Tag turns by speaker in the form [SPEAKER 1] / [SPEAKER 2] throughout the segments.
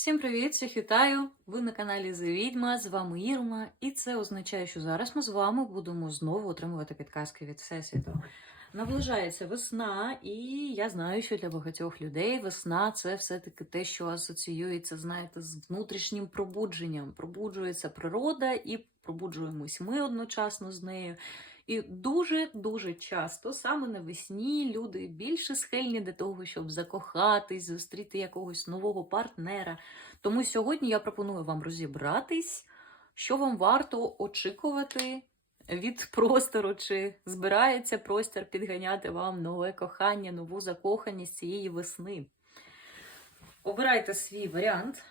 [SPEAKER 1] Всім привіт! Всіх вітаю! Ви на каналі The Відьма, з вами Ірма, і це означає, що зараз ми з вами будемо знову отримувати підказки від Всесвіту. Наближається весна, і я знаю, що для багатьох людей весна це все-таки те, що асоціюється, знаєте, з внутрішнім пробудженням. Пробуджується природа і пробуджуємось ми одночасно з нею. І дуже-дуже часто саме навесні люди більше схильні до того, щоб закохатись, зустріти якогось нового партнера. Тому сьогодні я пропоную вам розібратись, що вам варто очікувати від простору, чи збирається простір підганяти вам нове кохання, нову закоханість цієї весни. Обирайте свій варіант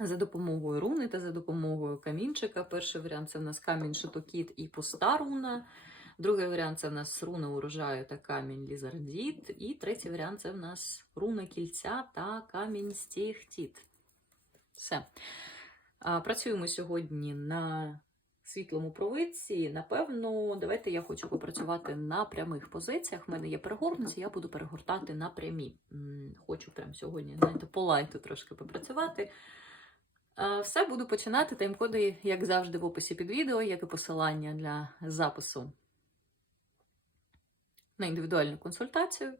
[SPEAKER 1] за допомогою руни та за допомогою камінчика. Перший варіант це в нас камінь шитокіт і пуста руна. Другий варіант це в нас руна урожаю та камінь лізардіт. І третій варіант це в нас руна кільця та камінь стіхтіт. Все. Працюємо сьогодні на світлому провидці. Напевно, давайте я хочу попрацювати на прямих позиціях. У мене є перегорниці, я буду перегортати на прямі. Хочу прямо сьогодні, знаєте, по лайту трошки попрацювати. Е, Все буду починати. Тайм-коди, як завжди, в описі під відео, як і посилання для запису на індивідуальну консультацію.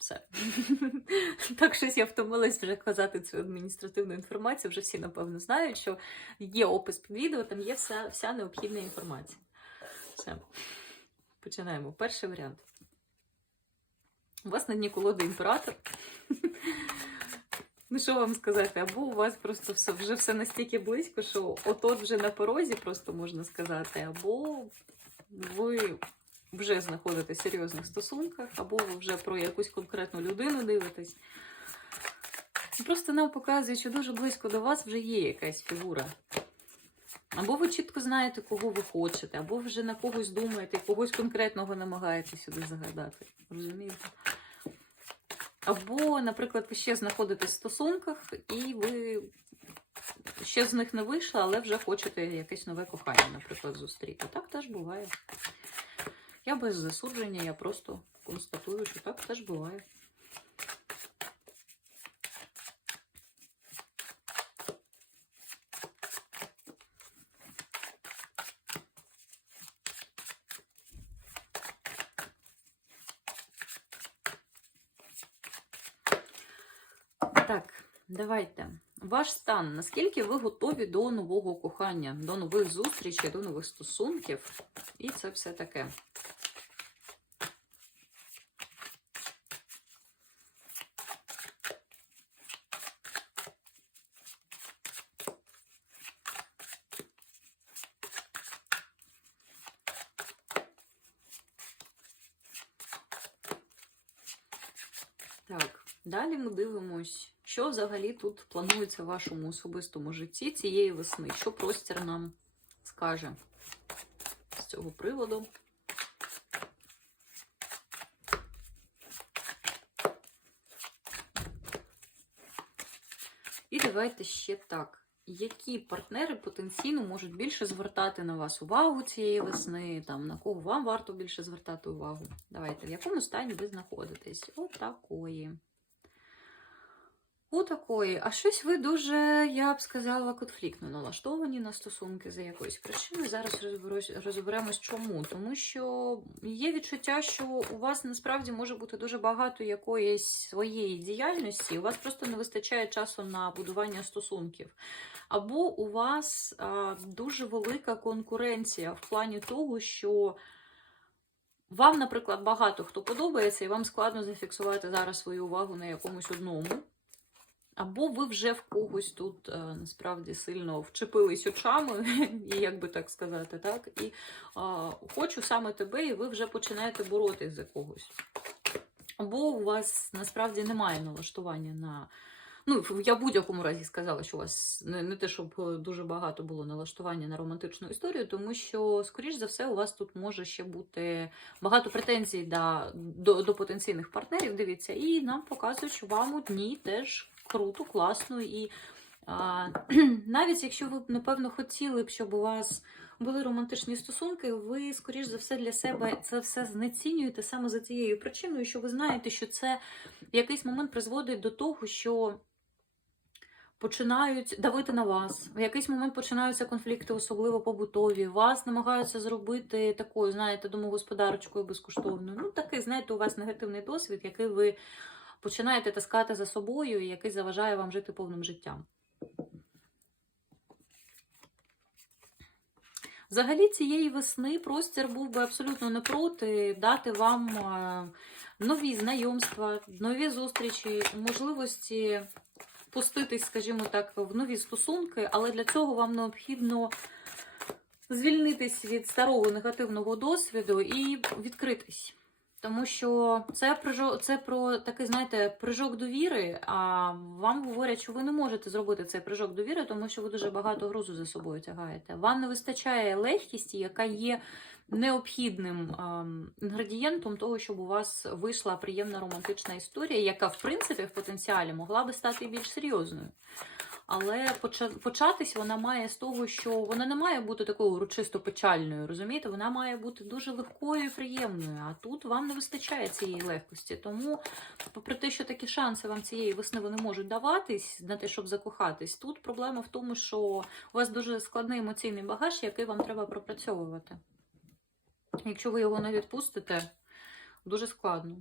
[SPEAKER 1] Все. Так щось я втомилась вже казати цю адміністративну інформацію. Вже всі, напевно, знають, що є опис під відео, там є вся, вся необхідна інформація. Все. Починаємо. Перший варіант. У вас на дні колоди імператор. Ну, що вам сказати? Або у вас просто все, вже все настільки близько, що от-от вже на порозі, просто можна сказати, або ви вже знаходитесь в серйозних стосунках, або ви вже про якусь конкретну людину дивитесь. Просто нам показує, що дуже близько до вас вже є якась фігура. Або ви чітко знаєте, кого ви хочете, або вже на когось думаєте, когось конкретного намагаєтесь сюди загадати. Розумієте? Або, наприклад, ви ще знаходитесь в стосунках, і ви ще з них не вийшли, але вже хочете якесь нове кохання, наприклад, зустріти. Так теж буває. Я без засудження, я просто констатую, що так теж буває. Так, давайте. Ваш стан. Наскільки ви готові до нового кохання, до нових зустрічей, до нових стосунків? І це все таке. Так, далі ми дивимось, що взагалі тут планується в вашому особистому житті цієї весни. Що простір нам скаже з цього приводу. І давайте ще так. Які партнери потенційно можуть більше звертати на вас увагу цієї весни, там на кого вам варто більше звертати увагу? Давайте, в якому стані ви знаходитесь? Отакої. Отакої. А щось ви дуже, я б сказала, конфліктно налаштовані на стосунки за якоюсь причиною. Зараз розберемось чому. Тому що є відчуття, що у вас насправді може бути дуже багато якоїсь своєї діяльності, у вас просто не вистачає часу на будування стосунків. Або у вас а, дуже велика конкуренція в плані того, що вам, наприклад, багато хто подобається, і вам складно зафіксувати зараз свою увагу на якомусь одному. Або ви вже в когось тут е, насправді сильно вчепились очами, як би так сказати, так? І е, хочу саме тебе, і ви вже починаєте боротись за когось. Або у вас насправді немає налаштування на. Ну, я в будь-якому разі сказала, що у вас не, не те, щоб дуже багато було налаштування на романтичну історію, тому що, скоріш за все, у вас тут може ще бути багато претензій до, до, до потенційних партнерів. Дивіться, і нам показують, що вам одні теж круто, класно. І а, навіть якщо ви напевно, хотіли б, щоб у вас були романтичні стосунки, ви, скоріш за все, для себе це все знецінюєте саме за цією причиною, що ви знаєте, що це в якийсь момент призводить до того, що починають давити на вас. В якийсь момент починаються конфлікти, особливо побутові. Вас намагаються зробити такою, знаєте, домогосподарочкою безкоштовною. Ну, такий, знаєте, у вас негативний досвід, який ви починаєте таскати за собою, і який заважає вам жити повним життям. Взагалі, цієї весни простір був би абсолютно не проти дати вам е, нові знайомства, нові зустрічі, можливості пуститись, скажімо так, в нові стосунки, але для цього вам необхідно звільнитись від старого негативного досвіду і відкритись. Тому що це прижо- це про такий, знаєте, прыжок довіри. А вам говорять, що ви не можете зробити цей прыжок довіри, тому що ви дуже багато грузу за собою тягаєте. Вам не вистачає легкісті, яка є необхідним інгредієнтом того, щоб у вас вийшла приємна романтична історія, яка в принципі в потенціалі могла би стати більш серйозною. Але початись вона має з того, що вона не має бути такою урочисто печальною, розумієте? Вона має бути дуже легкою і приємною. А тут вам не вистачає цієї легкості. Тому, попри те, що такі шанси вам цієї весни вони можуть даватись на те, щоб закохатись, тут проблема в тому, що у вас дуже складний емоційний багаж, який вам треба пропрацьовувати. Якщо ви його не відпустите, дуже складно.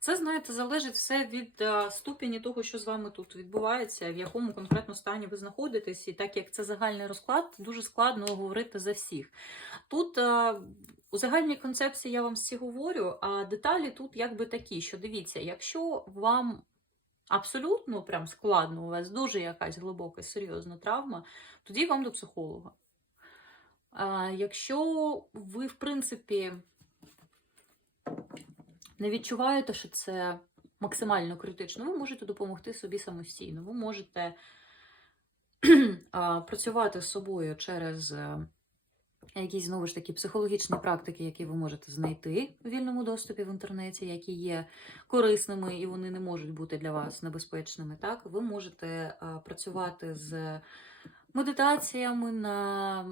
[SPEAKER 1] Це, знаєте, залежить все від е, ступені того, що з вами тут відбувається, в якому конкретно стані ви знаходитесь, і так як це загальний розклад, дуже складно говорити за всіх. Тут е, у загальній концепції я вам всі говорю, а деталі тут якби такі, що дивіться, якщо вам абсолютно прям складно, у вас дуже якась глибока серйозна травма, тоді вам до психолога. А, якщо ви, в принципі, не відчуваєте, що це максимально критично, ви можете допомогти собі самостійно. Ви можете працювати з собою через е, якісь знову ж таки психологічні практики, які ви можете знайти в вільному доступі в інтернеті, які є корисними і вони не можуть бути для вас небезпечними. Так, ви можете працювати з медитаціями на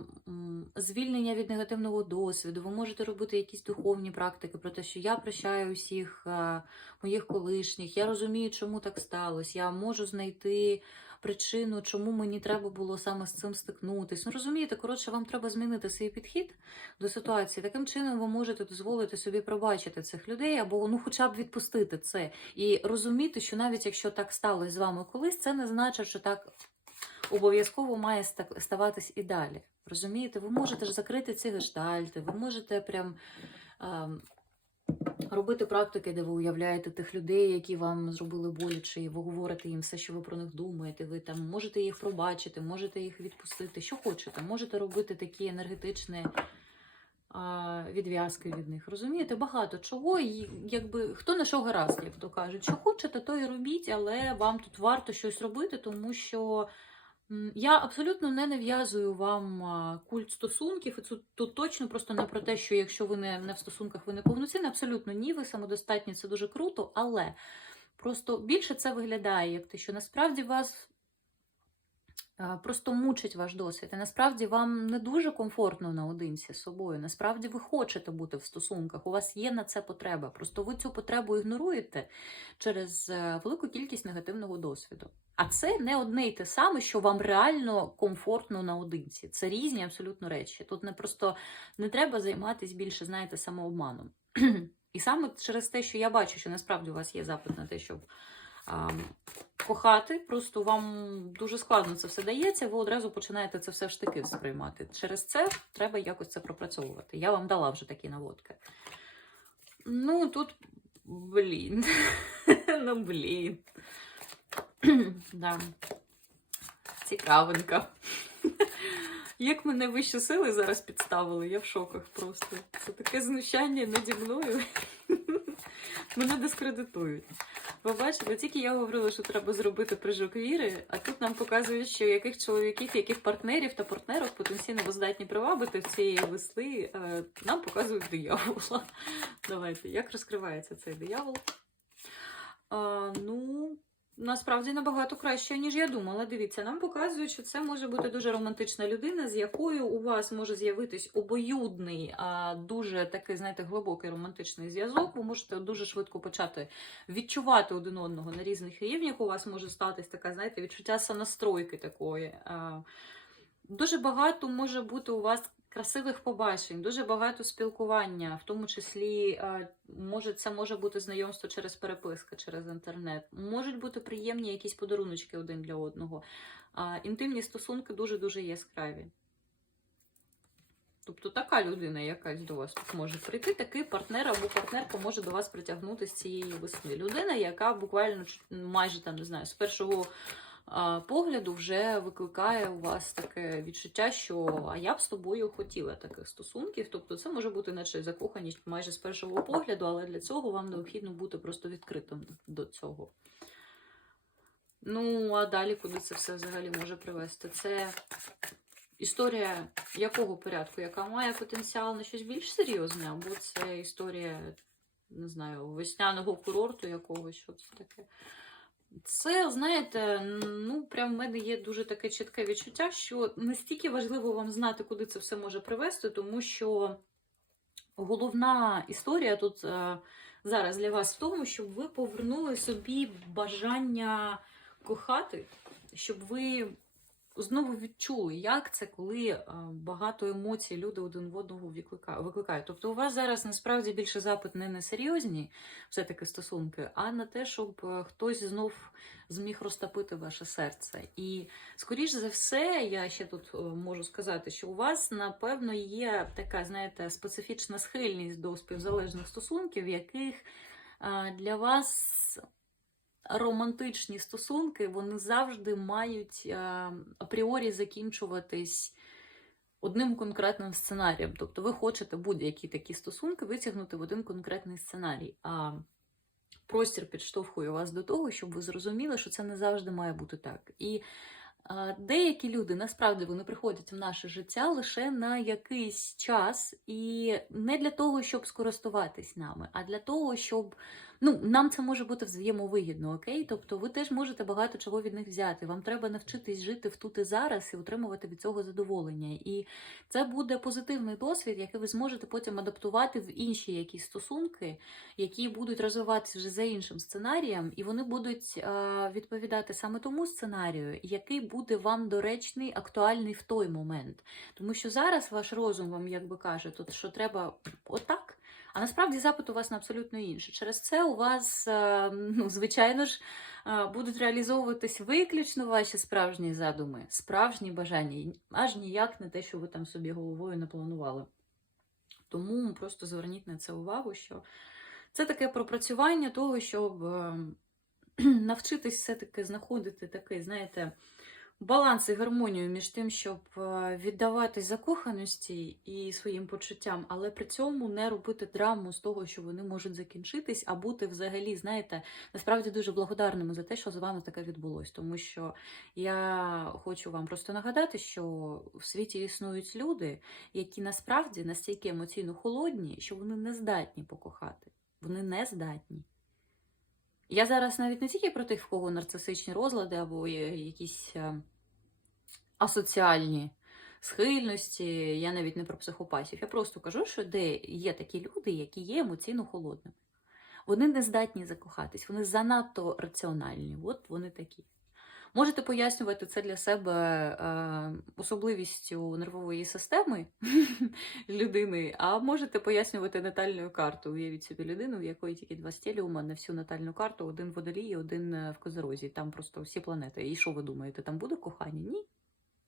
[SPEAKER 1] звільнення від негативного досвіду. Ви можете робити якісь духовні практики про те, що я прощаю усіх е, моїх колишніх, я розумію, чому так сталося. Я можу знайти причину, чому мені треба було саме з цим стикнутись. Ну розумієте, коротше, вам треба змінити свій підхід до ситуації. Таким чином ви можете дозволити собі пробачити цих людей, або ну, хоча б відпустити це і розуміти, що навіть якщо так сталося з вами колись, це не значить, що так обов'язково має ставатись і далі. Розумієте, ви можете ж закрити ці гештальти, ви можете прям ем, робити практики, де ви уявляєте тих людей, які вам зробили боляче, і ви говорите їм все, що ви про них думаєте. Ви там можете їх пробачити, можете їх відпустити, що хочете. Можете робити такі енергетичні відв'язки від них. Розумієте, багато чого, і якби хто на що гаразд, як то кажуть. Що хочете, то і робіть, але вам тут варто щось робити, тому що. Я абсолютно не нав'язую вам культ стосунків, і тут, тут точно просто не про те, що якщо ви не, не в стосунках, ви не повноцінні, абсолютно ні, ви самодостатні, це дуже круто, але просто більше це виглядає як те, що насправді вас просто мучить ваш досвід. І насправді вам не дуже комфортно наодинці з собою. Насправді ви хочете бути в стосунках, у вас є на це потреба. Просто ви цю потребу ігноруєте через е, велику кількість негативного досвіду. А це не одне й те саме, що вам реально комфортно наодинці. Це різні абсолютно речі. Тут не просто не треба займатися більше, знаєте, самообманом. І саме через те, що я бачу, що насправді у вас є запит на те, щоб кохати, просто вам дуже складно це все дається, ви одразу починаєте це все в штики сприймати. Через це треба якось це пропрацьовувати. Я вам дала вже такі наводки. Ну, тут, блін. ну, блін. да. Цікавенько. Як мене вищі сили зараз підставили, я в шоках просто. Це таке знущання наді мною. Мене дискредитують. Ви бачите, тільки я говорила, що треба зробити прыжок віри, а тут нам показують, що яких чоловіків, яких партнерів та партнерок потенційно здатні привабити в цієї весли, е, нам показують диявола. Давайте, як розкривається цей диявол? А, ну, насправді набагато краще, ніж я думала. Дивіться, нам показують, що це може бути дуже романтична людина, з якою у вас може з'явитись обоюдний, а дуже такий, знаєте, глибокий романтичний зв'язок. Ви можете дуже швидко почати відчувати один одного на різних рівнях. У вас може статись така, знаєте, відчуття сонастройки такої. Дуже багато може бути у вас красивих побачень, дуже багато спілкування, в тому числі е, може це може бути знайомство через переписка, через інтернет. Можуть бути приємні якісь подаруночки один для одного. Інтимні стосунки дуже дуже яскраві. Тобто така людина якась до вас може прийти, такий партнер або партнерка може до вас притягнути з цієї весни. Людина, яка буквально майже там не знаю, з першого погляду вже викликає у вас таке відчуття, що а я б з тобою хотіла таких стосунків. Тобто це може бути наче закоханість майже з першого погляду, але для цього вам необхідно бути просто відкритим до цього. Ну, а далі куди це все взагалі може привести? Це історія якого порядку, яка має потенціал на щось більш серйозне, або це історія, не знаю, весняного курорту якогось, що це таке. Це, знаєте, ну, прям в мене є дуже таке чітке відчуття, що настільки важливо вам знати, куди це все може привести, тому що головна історія тут е, зараз для вас в тому, щоб ви повернули собі бажання кохати, щоб ви знову відчули, як це, коли е, багато емоцій люди один в одного викликають. Тобто у вас зараз насправді більше запит не на серйозні все-таки стосунки, а на те, щоб е, хтось знов зміг розтопити ваше серце. І скоріш за все, я ще тут е, можу сказати, що у вас напевно є така, знаєте, специфічна схильність до співзалежних стосунків, яких для вас романтичні стосунки вони завжди мають е, апріорі закінчуватись одним конкретним сценарієм. Тобто ви хочете будь-які такі стосунки витягнути в один конкретний сценарій. А простір підштовхує вас до того, щоб ви зрозуміли, що це не завжди має бути так. І а, деякі люди насправді вони приходять в наше життя лише на якийсь час, і не для того, щоб скористуватись нами, а для того, щоб ну, нам це може бути взаємовигідно, окей? Тобто ви теж можете багато чого від них взяти. Вам треба навчитись жити в тут і зараз і отримувати від цього задоволення. І це буде позитивний досвід, який ви зможете потім адаптувати в інші якісь стосунки, які будуть розвиватися вже за іншим сценарієм, і вони будуть е, відповідати саме тому сценарію, який буде вам доречний, актуальний в той момент. Тому що зараз ваш розум вам якби каже, тут, що треба отак. А насправді запит у вас на абсолютно інший. Через це у вас, е, ну, звичайно ж, е, будуть реалізовуватись виключно ваші справжні задуми, справжні бажання, аж ніяк не те, що ви там собі головою не планували. Тому просто зверніть на це увагу, що це таке пропрацювання того, щоб е, навчитись все-таки знаходити такий, знаєте, баланс і гармонію між тим, щоб е, віддаватись закоханості і своїм почуттям, але при цьому не робити драму з того, що вони можуть закінчитись, а бути взагалі, знаєте, насправді дуже благодарними за те, що з вами таке відбулось. Тому що я хочу вам просто нагадати, що в світі існують люди, які насправді настільки емоційно холодні, що вони не здатні покохати. Вони не здатні. Я зараз навіть не тільки про тих, в кого нарцисичні розлади або якісь е, асоціальні схильності, я навіть не про психопатів. Я просто кажу, що де є такі люди, які є емоційно холодними. Вони не здатні закохатись, вони занадто раціональні. От вони такі. Можете пояснювати це для себе особливістю нервової системи людини, а можете пояснювати натальною картою. Уявіть собі людину, в якої тільки два стеліума на всю натальну карту, один в водолії, один е, в козерозі. Там просто всі планети. І що ви думаєте, там буде кохання? Ні,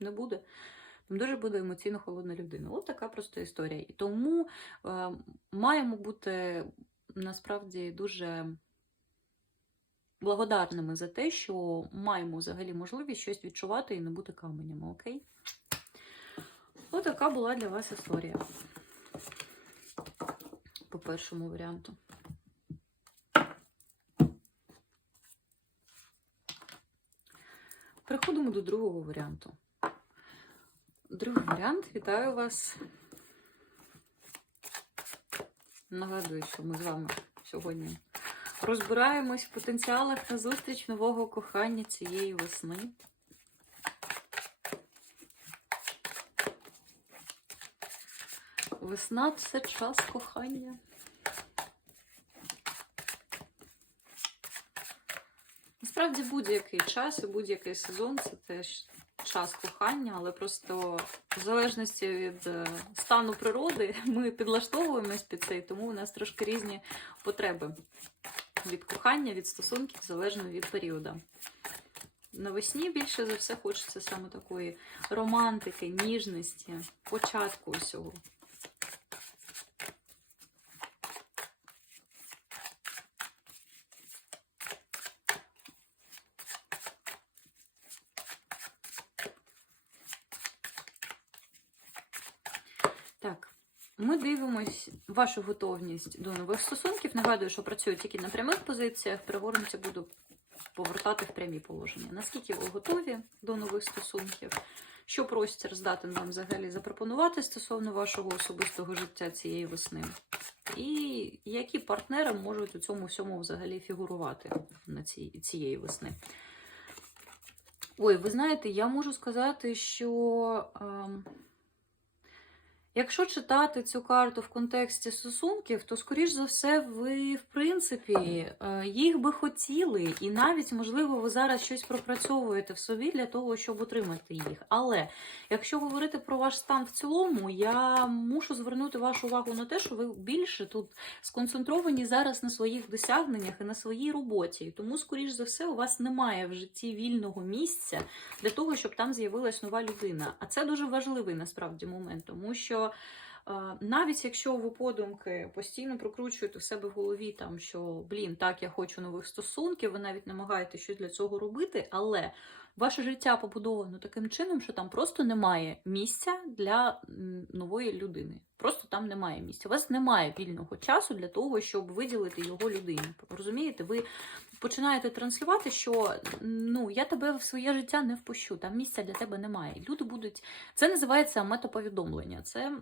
[SPEAKER 1] не буде. Там дуже буде емоційно холодна людина. От така просто історія. І тому е, маємо бути насправді дуже благодарними за те, що маємо взагалі можливість щось відчувати і не бути каменями, окей? Ось така була для вас історія. По першому варіанту. Переходимо до другого варіанту. Другий варіант. Вітаю вас. Нагадую, що ми з вами сьогодні Розбираємось в потенціалах на зустріч нового кохання цієї весни. Весна це час кохання. Насправді будь-який час і будь-який сезон це теж час кохання, але просто в залежності від е, стану природи ми підлаштовуємось під це, і тому у нас трошки різні потреби від кохання, від стосунків, залежно від періоду. Навесні більше за все хочеться саме такої романтики, ніжності, початку усього. Так, ми дивимось вашу готовність до нових стосунків. Нагадую, що працюю тільки на прямих позиціях. Перегорнуться буду повертати в прямі положення. Наскільки ви готові до нових стосунків? Що простір здатен вам взагалі запропонувати стосовно вашого особистого життя цієї весни? І які партнери можуть у цьому всьому взагалі фігурувати на цій, цієї весни? Ой, ви знаєте, я можу сказати, що. ем, Якщо читати цю карту в контексті стосунків, то, скоріш за все, ви, в принципі, е, їх би хотіли, і навіть, можливо, ви зараз щось пропрацьовуєте в собі для того, щоб отримати їх. Але якщо говорити про ваш стан в цілому, я мушу звернути вашу увагу на те, що ви більше тут сконцентровані зараз на своїх досягненнях і на своїй роботі. І тому, скоріш за все, у вас немає в житті вільного місця для того, щоб там з'явилась нова людина. А це дуже важливий насправді момент, тому що. Навіть якщо ви подумки постійно прокручуєте в себе в голові, там що блін, так, я хочу нових стосунків, ви навіть намагаєтеся щось для цього робити, але ваше життя побудовано таким чином, що там просто немає місця для нової людини. Просто там немає місця. У вас немає вільного часу для того, щоб виділити його людині. Розумієте, ви починаєте транслювати, що ну я тебе в своє життя не впущу, там місця для тебе немає. Люди будуть. Це називається метаповідомлення. Це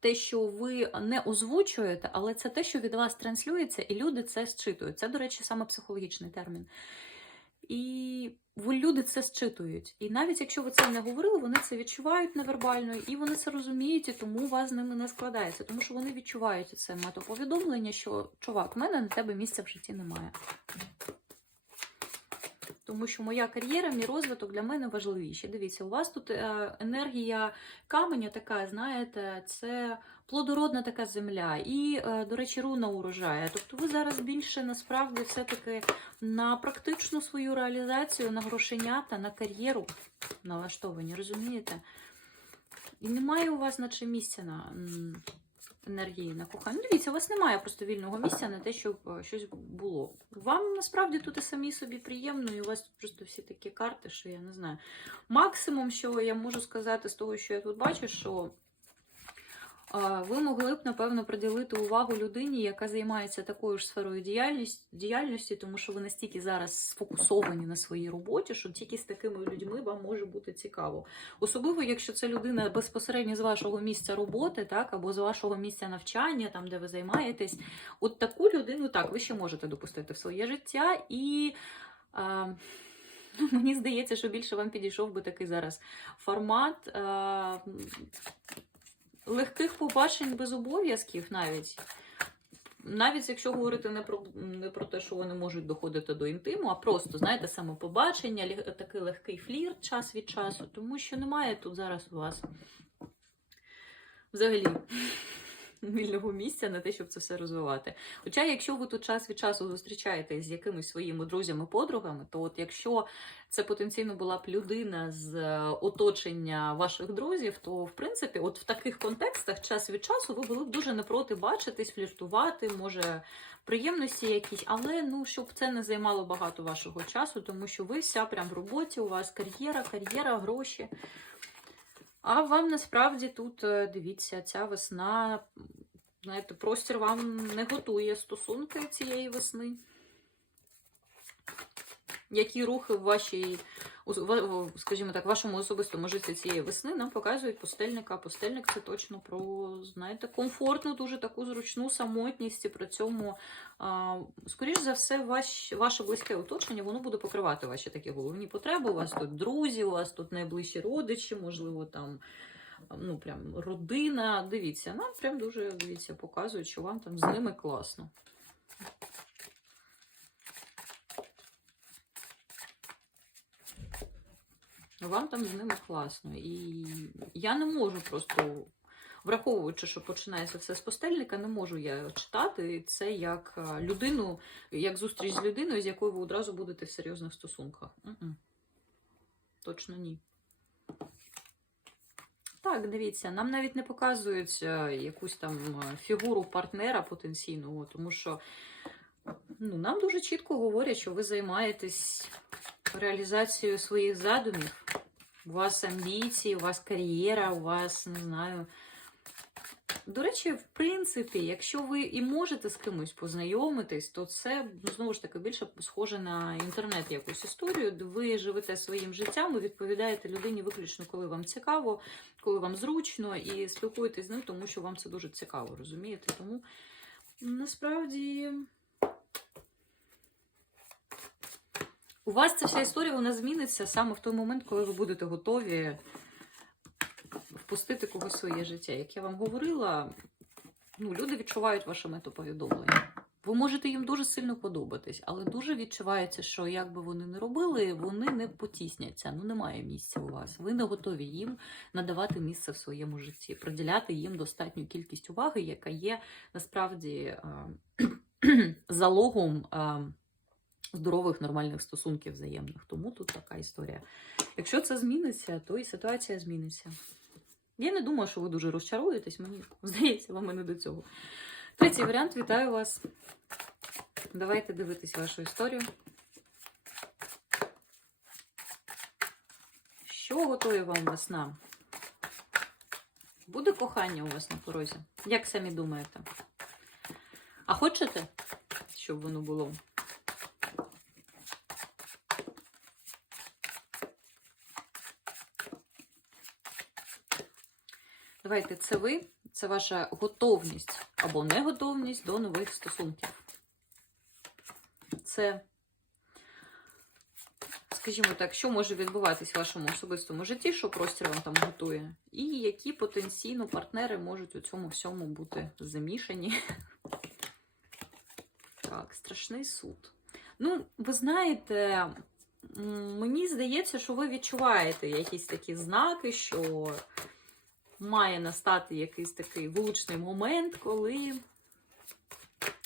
[SPEAKER 1] те, що ви не озвучуєте, але це те, що від вас транслюється, і люди це зчитують. Це, до речі, саме психологічний термін. І люди це зчитують. І навіть якщо ви це не говорили, вони це відчувають невербально, і вони це розуміють, і тому у вас з ними не складається. Тому що вони відчувають це метаповідомлення, що чувак, в мене на тебе місця в житті немає. Тому що моя кар'єра, мій розвиток для мене важливіші. Дивіться, у вас тут е, енергія каменя така, знаєте, це плодородна така земля. І, е, до речі, руна урожаю. Тобто ви зараз більше насправді все-таки на практичну свою реалізацію, на грошенята, на кар'єру налаштовані, розумієте? І немає у вас, наче місця на енергії на кохання. Ну, дивіться, у вас немає просто вільного місця на те, щоб е, щось було. Вам насправді тут і самі собі приємно, і у вас тут просто всі такі карти, що я не знаю. Максимум, що я можу сказати з того, що я тут бачу, що ви могли б, напевно, приділити увагу людині, яка займається такою ж сферою діяльність- діяльності, тому що ви настільки зараз сфокусовані на своїй роботі, що тільки з такими людьми вам може бути цікаво. Особливо, якщо це людина безпосередньо з вашого місця роботи, так, або з вашого місця навчання, там, де ви займаєтесь. От таку людину так, ви ще можете допустити в своє життя. І а, мені здається, що більше вам підійшов би такий зараз формат. Легких побачень без обов'язків навіть. Навіть якщо говорити не про, не про те, що вони можуть доходити до інтиму, а просто, знаєте, самопобачення, такий легкий флірт час від часу, тому що немає тут зараз у вас взагалі вільного місця на те, щоб це все розвивати. Хоча, якщо ви тут час від часу зустрічаєтесь з якимись своїми друзями-подругами, то от якщо це потенційно була б людина з е, оточення ваших друзів, то в принципі, от в таких контекстах час від часу ви були б дуже не проти бачитись, фліртувати, може приємності якісь, але ну щоб це не займало багато вашого часу, тому що ви вся прям в роботі, у вас кар'єра, кар'єра, гроші. А вам насправді тут, е, дивіться, ця весна, знаєте, простір вам не готує стосунки цієї весни. Які рухи в вашій скажімо так, вашому особистому житті цієї весни нам показують пустельника. Пустельник це точно про, знаєте, комфортну, дуже таку зручну самотність і при цьому, скоріш за все, ваш, ваше близьке оточення воно буде покривати ваші такі головні потреби. У вас тут друзі, у вас тут найближчі родичі, можливо, там. Ну, прям родина. Дивіться, нам прям дуже дивіться, показують, що вам там з ними класно. Вам там з ними класно. І я не можу просто, враховуючи, що починається все з постельника, не можу я читати це як людину, як зустріч з людиною, з якою ви одразу будете в серйозних стосунках. М-м. Точно ні. Так, дивіться, нам навіть не показують е, якусь там е, фігуру партнера потенційного, тому що ну, нам дуже чітко говорять, що ви займаєтесь реалізацією своїх задумів. У вас амбіції, у вас кар'єра, у вас, не знаю. До речі, в принципі, якщо ви і можете з кимось познайомитись, то це ну, знову ж таки більше схоже на інтернет якусь історію, ви живете своїм життям і відповідаєте людині виключно, коли вам цікаво, коли вам зручно, і спілкуєтесь з ним, тому що вам це дуже цікаво, розумієте? Тому насправді. У вас ця вся історія вона зміниться саме в той момент, коли ви будете готові впустити когось в своє життя. Як я вам говорила, ну, люди відчувають ваше метоповідомлення. Ви можете їм дуже сильно подобатись, але дуже відчувається, що як би вони не робили, вони не потісняться. Ну немає місця у вас. Ви не готові їм надавати місце в своєму житті, приділяти їм достатню кількість уваги, яка є насправді залогом. Здорових нормальних стосунків взаємних. Тому тут така історія. Якщо це зміниться, то і ситуація зміниться. Я не думаю, що ви дуже розчаруєтесь, мені здається, вам і не до цього. Третій варіант, вітаю вас. Давайте дивитись вашу історію. Що готує вам весна? Буде кохання у вас на порозі? Як самі думаєте? А хочете, щоб воно було? Давайте, це ви, це ваша готовність або неготовність до нових стосунків. Це, скажімо так, що може відбуватись в вашому особистому житті, що простір вам там готує, і які потенційно партнери можуть у цьому всьому бути замішані. Так, страшний суд. Ну, ви знаєте, мені здається, що ви відчуваєте якісь такі знаки, що має настати якийсь такий влучний момент, коли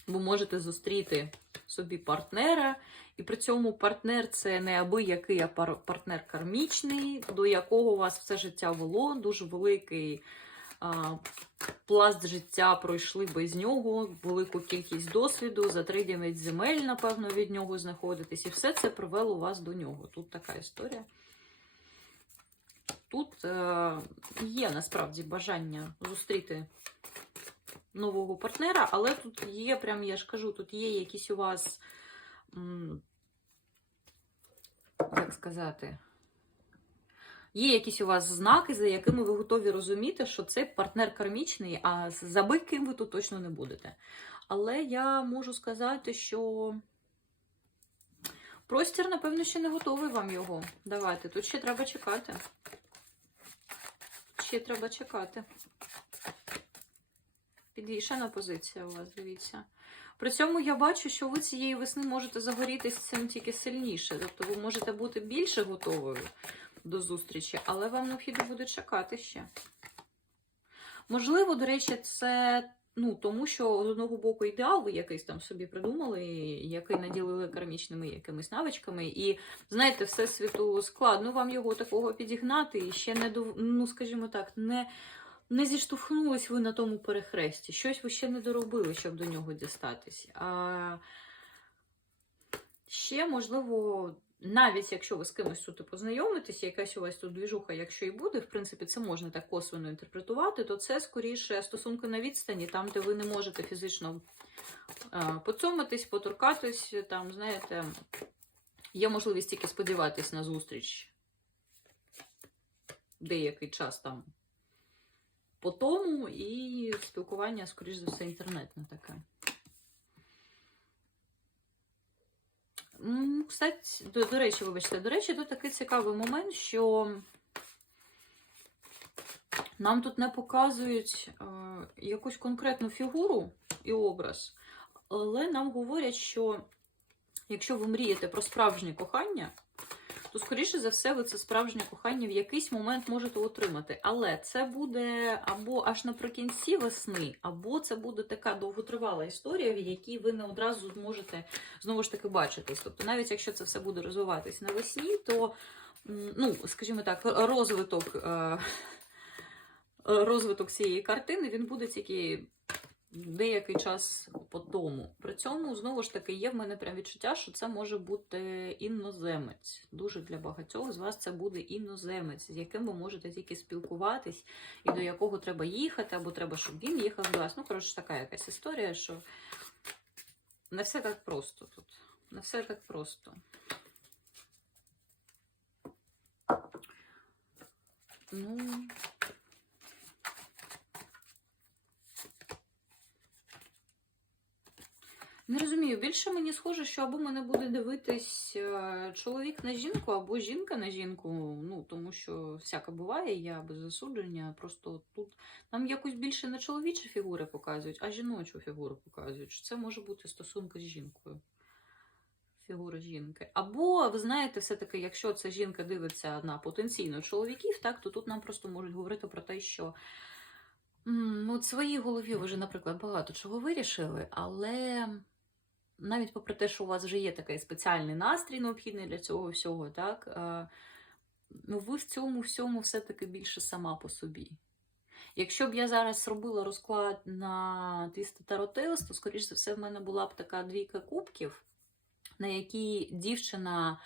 [SPEAKER 1] ви можете зустріти собі партнера, і при цьому партнер це не аби який, а партнер кармічний, до якого у вас все життя було, дуже великий а, пласт життя пройшли без нього, велику кількість досвіду, за 3-9 земель, напевно, від нього знаходитесь, і все це привело вас до нього. Тут така історія. Тут е, є насправді бажання зустріти нового партнера, але тут є, прям я ж кажу, тут є якісь у вас, як сказати, є якісь у вас знаки, за якими ви готові розуміти, що це партнер кармічний, а за ким ви тут точно не будете. Але я можу сказати, що простір, напевно, ще не готовий вам його давати. Тут ще треба чекати. Ще треба чекати. Підвішена позиція у вас, дивіться. При цьому я бачу, що ви цієї весни можете загорітися цим тільки сильніше. Тобто ви можете бути більше готовою до зустрічі, але вам необхідно буде чекати ще. Можливо, до речі, це ну, тому, що з одного боку ідеал ви якийсь там собі придумали, який наділили кармічними якимись навичками, і знаєте, все світу складно вам його такого підігнати, і ще не ну, скажімо так, не, не зіштовхнулись ви на тому перехресті. Щось ви ще не доробили, щоб до нього дістатись. А ще, можливо, навіть якщо ви з кимось тут познайомитесь, якась у вас тут двіжуха, якщо і буде, в принципі, це можна так косвенно інтерпретувати, то це скоріше стосунки на відстані, там, де ви не можете фізично е, поцьомитись, поторкатись, там, знаєте, Є можливість тільки сподіватись на зустріч деякий час там по тому, і спілкування, скоріш за все, інтернетне таке. Кстати, до, до речі, вибачте, до речі, тут такий цікавий момент, що нам тут не показують е, якусь конкретну фігуру і образ, але нам говорять, що якщо ви мрієте про справжнє кохання, то, скоріше за все, ви це справжнє кохання в якийсь момент можете отримати. Але це буде або аж наприкінці весни, або це буде така довготривала історія, в якій ви не одразу зможете знову ж таки бачитись. Тобто, навіть якщо це все буде розвиватись навесні, то, ну, скажімо так, розвиток. е, Розвиток цієї картини він буде тільки деякий час по тому. При цьому, знову ж таки, є в мене прям відчуття, що це може бути іноземець. Дуже для багатьох з вас це буде іноземець, з яким ви можете тільки спілкуватись, і до якого треба їхати, або треба, щоб він їхав до вас. Ну, коротше, така якась історія, що не все так просто тут. Не все так просто. Ну. Не розумію, більше мені схоже, що або мене буде дивитись е, чоловік на жінку, або жінка на жінку. Ну, тому що всяке буває, я без засудження. Просто тут нам якось більше не чоловічі фігури показують, а жіночу фігуру показують. Це може бути стосунки з жінкою. Фігура жінки. Або, ви знаєте, все-таки, якщо ця жінка дивиться на потенційно чоловіків, так, то тут нам просто можуть говорити про те, що ну, от своїй голові ви вже, наприклад, багато чого вирішили, але навіть попри те, що у вас вже є такий спеціальний настрій, необхідний для цього всього, так, е, ну, ви в цьому всьому все-таки більше сама по собі. Якщо б я зараз робила розклад на Twisted Tarot Tales, то, скоріш за все, в мене була б така двійка кубків, на якій дівчина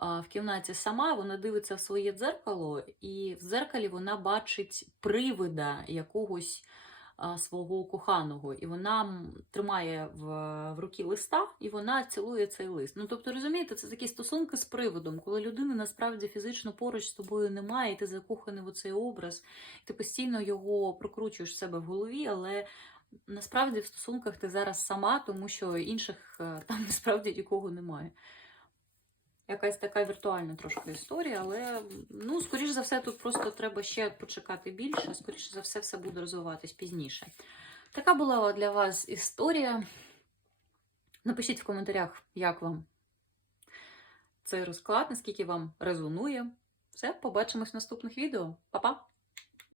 [SPEAKER 1] в кімнаті сама, вона дивиться в своє дзеркало, і в дзеркалі вона бачить привида якогось свого коханого. І вона тримає в, в руки листа, і вона цілує цей лист. Ну, тобто, розумієте, це такі стосунки з привидом, коли людини насправді фізично поруч з тобою немає, і ти закоханий в цей образ, і ти постійно його прокручуєш в себе в голові, але. Насправді в стосунках ти зараз сама, тому що інших е, там насправді нікого немає. Якась така віртуальна трошки історія, але ну, скоріш за все, тут просто треба ще почекати більше, скоріше за все, все буде розвиватись пізніше. Така була для вас історія. Напишіть в коментарях, як вам цей розклад, наскільки вам резонує. Все, побачимось в наступних відео. Па-па!